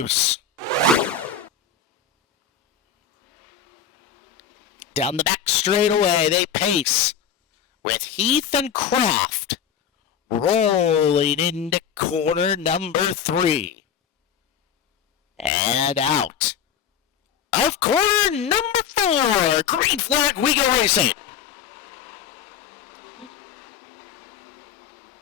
loose. Down the back straightaway, they pace with Heath and Croft rolling into corner number 3. And out of corner number 4. Green flag, we go racing.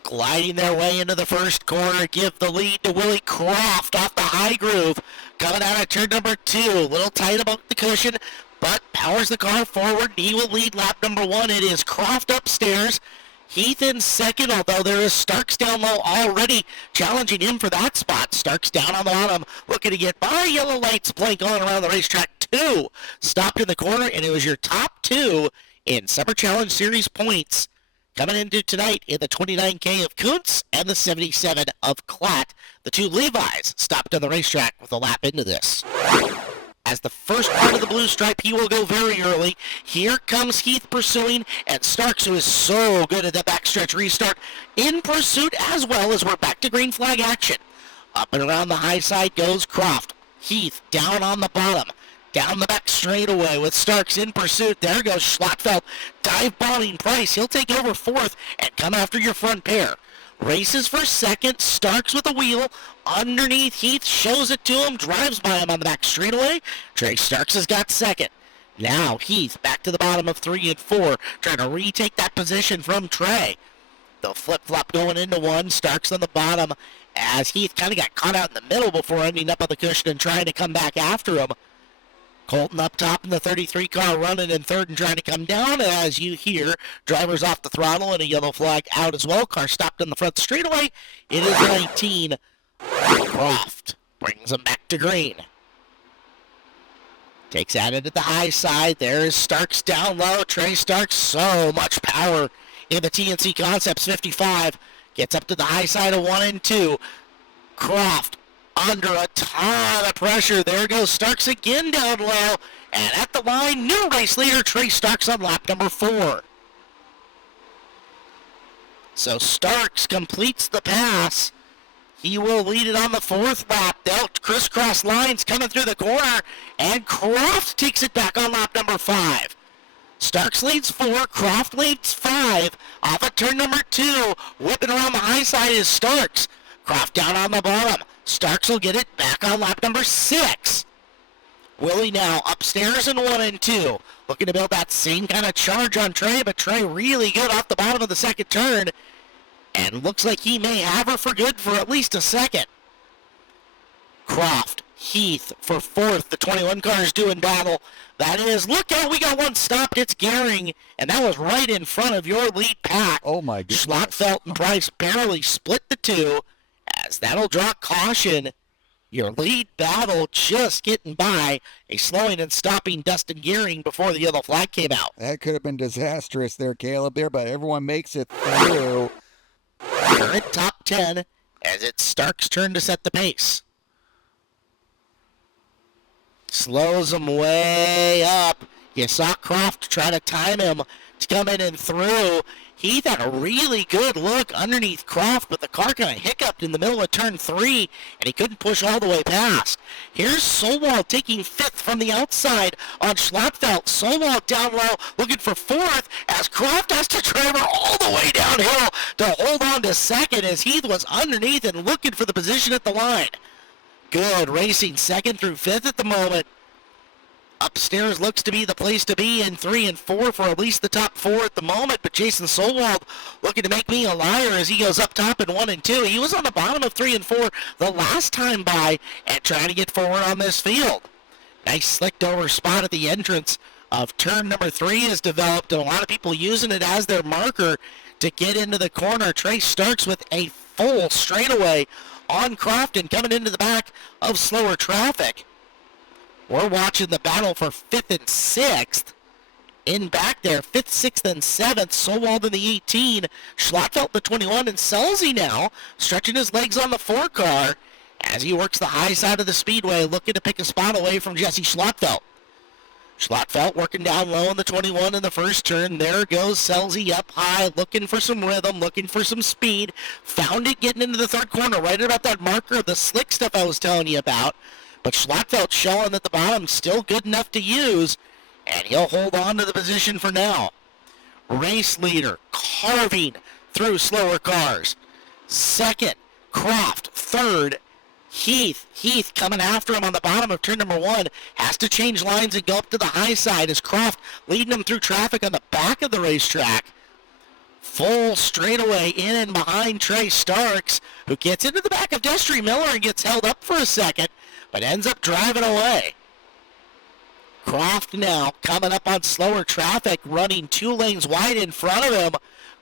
Gliding their way into the first corner, give the lead to Willie Croft off the high groove. Coming out of turn number 2, a little tight about the cushion, but powers the car forward. He will lead lap number 1. It is Croft upstairs. Heath in second, although there is Starks down low already challenging him for that spot. Starks down on the bottom, looking to get by. Yellow lights blinking all around the racetrack. 2 stopped in the corner, and it was your top 2 in Summer Challenge Series points coming into tonight in the 29K of Kuntz and the 77 of Klatt. The 2 Levi's stopped on the racetrack with a lap into this. As the first part of the blue stripe, he will go very early. Here comes Heath pursuing, and Starks, who is so good at the backstretch restart, in pursuit as well, as we're back to green flag action. Up and around the high side goes Croft. Heath down on the bottom. Down the back straightaway with Starks in pursuit. There goes Schlattfeld. Dive bombing Price. He'll take over 4th and come after your front pair. Races for second. Starks with a wheel. Underneath, Heath shows it to him. Drives by him on the back straightaway. Trey Starks has got second. Now Heath back to the bottom of 3 and 4. Trying to retake that position from Trey. The flip-flop going into 1. Starks on the bottom as Heath kind of got caught out in the middle before ending up on the cushion and trying to come back after him. Colton up top in the 33 car running in third and trying to come down as you hear drivers off the throttle and a yellow flag out as well. Car stopped in the front straightaway. It is 19. Croft brings him back to green. Takes at it at the high side. There is Starks down low. Trey Starks, so much power in the TNC Concepts 55. Gets up to the high side of 1 and 2. Croft under a ton of pressure. There goes Starks again down low. And at the line, new race leader Trey Starks on lap number 4. So Starks completes the pass. He will lead it on the 4th lap. They'll crisscross lines coming through the corner. And Croft takes it back on lap number 5. Starks leads 4. Croft leads 5. Off at turn number 2. Whipping around the high side is Starks. Croft down on the bottom. Starks will get it back on lap number 6. Willie now upstairs in 1 and 2. Looking to build that same kind of charge on Trey, but Trey really good off the bottom of the second turn. And looks like he may have her for good for at least a second. Croft, Heath for 4th. The 21 car is doing battle. That is, look out, we got one stopped. It's Gehring, and that was right in front of your lead pack. Oh, my goodness. Schlattfeld and Price barely split the 2, as that'll draw caution. Your lead battle just getting by a slowing and stopping Dustin Gehring before the yellow flag came out. That could have been disastrous there, Caleb, there, but everyone makes it through. Current top 10 as it's Stark's turn to set the pace. Slows him way up. You saw Croft try to time him to come in and through. Heath had a really good look underneath Croft, but the car kind of hiccuped in the middle of turn 3, and he couldn't push all the way past. Here's Solwald taking 5th from the outside on Schlattfeld. Solwald down low looking for 4th as Croft has to travel all the way downhill to hold on to 2nd as Heath was underneath and looking for the position at the line. Good racing 2nd through 5th at the moment. Upstairs looks to be the place to be in 3 and 4 for at least the top 4 at the moment, but Jason Solwald looking to make me a liar as he goes up top in 1 and 2. He was on the bottom of 3 and 4 the last time by and trying to get forward on this field. Nice slicked over spot at the entrance of turn number 3 is developed, and a lot of people using it as their marker to get into the corner. Trey Starks with a full straightaway on Croft and coming into the back of slower traffic. We're watching the battle for 5th and 6th. In back there, 5th, 6th, and 7th. Solwald in the 18. Schlattfeld the 21. And Selzy now stretching his legs on the 4 car as he works the high side of the speedway, looking to pick a spot away from Jesse Schlattfeld. Schlottfeld working down low in the 21 in the first turn. There goes Selzy up high, looking for some rhythm, looking for some speed. Found it getting into the third corner, right about that marker, the slick stuff I was telling you about. But Schlottfeld showing that the bottom's still good enough to use, and he'll hold on to the position for now. Race leader carving through slower cars. Second, Croft. Third, Heath. Heath coming after him on the bottom of turn number 1. Has to change lines and go up to the high side as Croft leading him through traffic on the back of the racetrack. Full straightaway in and behind Trey Starks, who gets into the back of Destry Miller and gets held up for a second, but ends up driving away. Croft now coming up on slower traffic, running 2 lanes wide in front of him.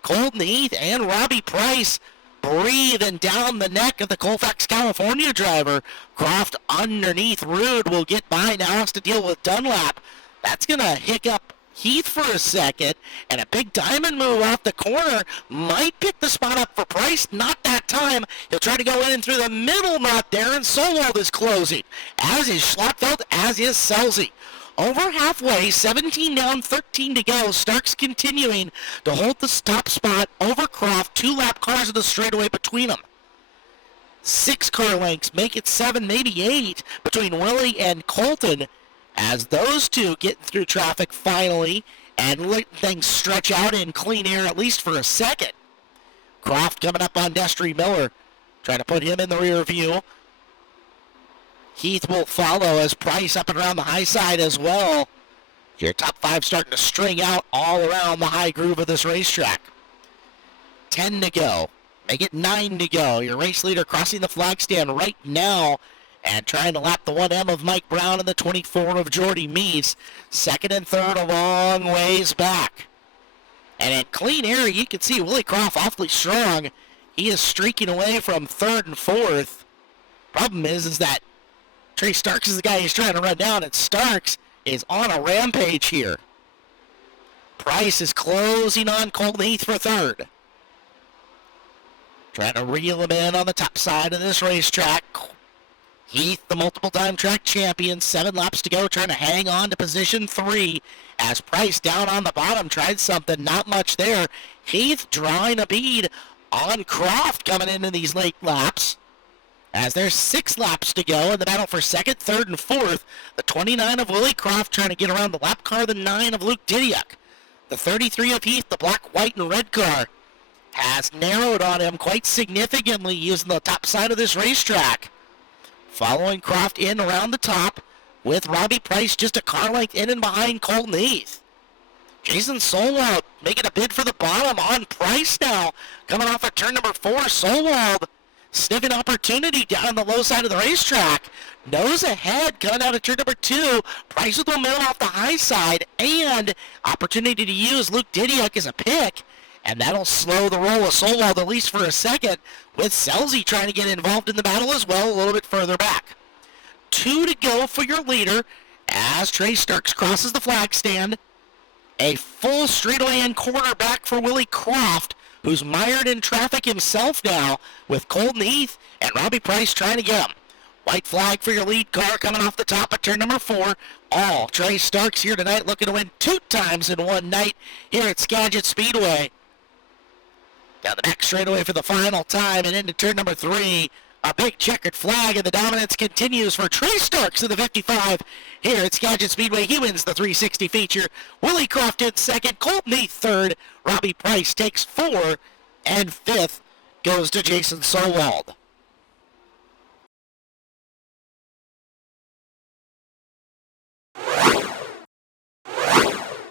Colton Heath and Robbie Price breathing down the neck of the Colfax, California driver. Croft underneath Rude will get by, now has to deal with Dunlap. That's going to hiccup Heath for a second, and a big diamond move off the corner might pick the spot up for Price. Not that time. He'll try to go in and through the middle, not there, and Solwald is closing, as is Schlottfeld, as is Selzy. Over halfway, 17 down, 13 to go. Starks continuing to hold the top spot over Croft. 2-lap cars in the straightaway between them. 6 car lengths, make it 7, maybe 8 between Willie and Colton, as those two get through traffic finally and let things stretch out in clean air at least for a second. Croft coming up on Destry Miller, trying to put him in the rear view. Heath will follow as Price up and around the high side as well. Your top 5 starting to string out all around the high groove of this racetrack. 10 to go. Make it 9 to go. Your race leader crossing the flag stand right now and trying to lap the 1M of Mike Brown and the 24 of Jordy Meese. Second and third a long ways back. And in clean air, you can see Willie Croft awfully strong. He is streaking away from third and fourth. Problem is that Trey Starks is the guy he's trying to run down, and Starks is on a rampage here. Price is closing on Colton Heath for third. Trying to reel him in on the top side of this racetrack. Heath, the multiple-time track champion, 7 laps to go, trying to hang on to position 3 as Price down on the bottom tried something, not much there. Heath drawing a bead on Croft coming into these late laps. As there's 6 laps to go in the battle for second, third, and fourth. The 29 of Willie Croft trying to get around the lap car, the 9 of Luke Didiuk. The 33 of Heath, the black, white, and red car, has narrowed on him quite significantly using the top side of this racetrack. Following Croft in around the top with Robbie Price just a car length in and behind Colton Heath. Jason Solwald making a bid for the bottom on Price now. Coming off of turn number 4, Solwald sniffing opportunity down on the low side of the racetrack. Nose ahead coming out of turn number 2. Price with momentum off the high side and opportunity to use Luke Didiuk as a pick. And that'll slow the roll of Solwald at least for a second, with Selzy trying to get involved in the battle as well a little bit further back. 2 to go for your leader as Trey Starks crosses the flag stand. A full straightaway and corner back for Willie Croft, who's mired in traffic himself now, with Colton Heath and Robbie Price trying to get him. White flag for your lead car coming off the top of turn number 4. All Trey Starks here tonight looking to win 2 times in one night here at Skagit Speedway. Down the back straightaway for the final time and into turn number 3. A big checkered flag, and the dominance continues for Trey Starks in the 55 here at Skagit Speedway. He wins the 360 feature. Willie Croft in second, Colton Heath third, Robbie Price takes 4, and 5th goes to Jason Solwald.